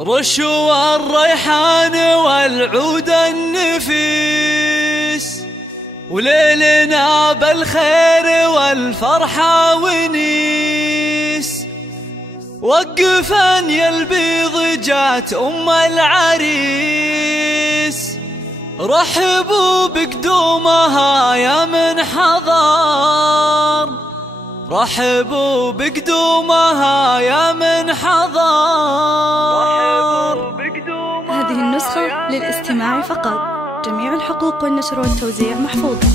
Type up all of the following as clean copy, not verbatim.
رشوا الريحان والعود النفيس، وليلنا بالخير والفرحة ونيس. وقفن يا البيض جات أم العريس، رحبوا بقدومها يا من حضر، رحبوا بقدومها يا من حضر. هذه النسخة للاستماع فقط، جميع الحقوق والنشر والتوزيع محفوظة.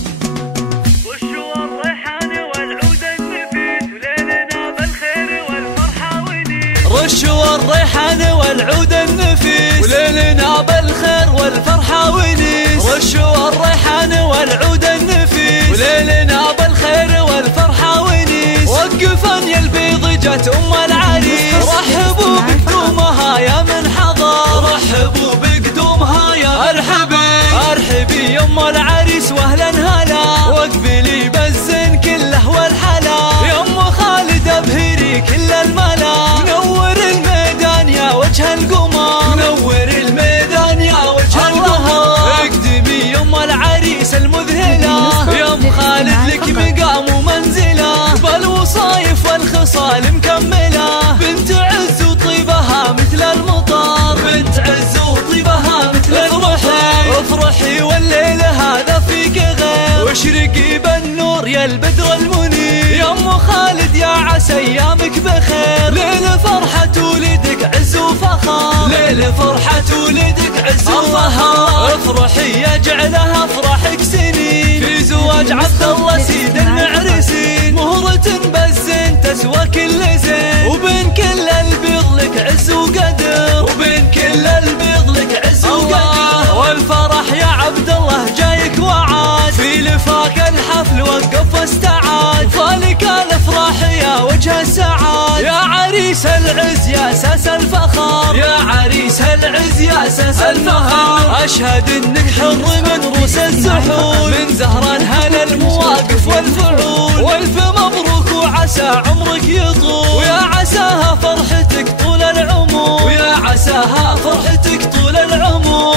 رشوا الريحان والعود النفيس، وليلنا بالخير والفرحة ونيس. رشوا الريحان والعود النفيس، وليلنا بالخير والفرحة ونيس. رشوا الريحان والعود النفيس، وليلنا بالخير والفرحة ونيس. وقفن يا البيض جات أم العريس، رحبوا بقدومها يا من حضر، رحبوا بقدومها يا ارحبي ارحبي يا ام العريس واهلا هلا، واقبلي بالزين كله والحلا. يا ام خالد ابهري كل الملا، منور الميدان يا وجه القمر، منور الميدان يا وجه القمر. اقدمي يا ام العريس المذهله، يا ام خالد لك مقام ومنزله، بالوصايف والخصال مكمله. بنت عز وطيبها مثل المطر، بنت عز وطيبها مثل المطر. افرحي والليل هذا فيك غير، واشرقي بالنور يا البدر المنير. يا ام خالد يا عسى ايامك بخير، ليل فرحة ولدك عز وفخر، ليل فرحة ولدك عز وفخر. افرحي يا جعلها افراحك سنين، في زواج عبد الله سيد المعرسين. مهرة بالزين تسوى كل زين، وبين كل البيض لك عز وقدر، وبين كل البيض لك عز وقدر. والفرح يا عبد الله جايك وعاد، في لفاك الحفل وقف واستعاد. فالك الافراح يا وجه السعاد، يا عريس العز يا اساس الفخر، يا عريس العز يا اساس الفخر. اشهد انك حر من روس السحول، من زهران هلا المواقف والفعول. والف مبروك وعسى عمرك يطول، ويا عساها فرحتك طول العمر، ويا عساها فرحتك طول العمر.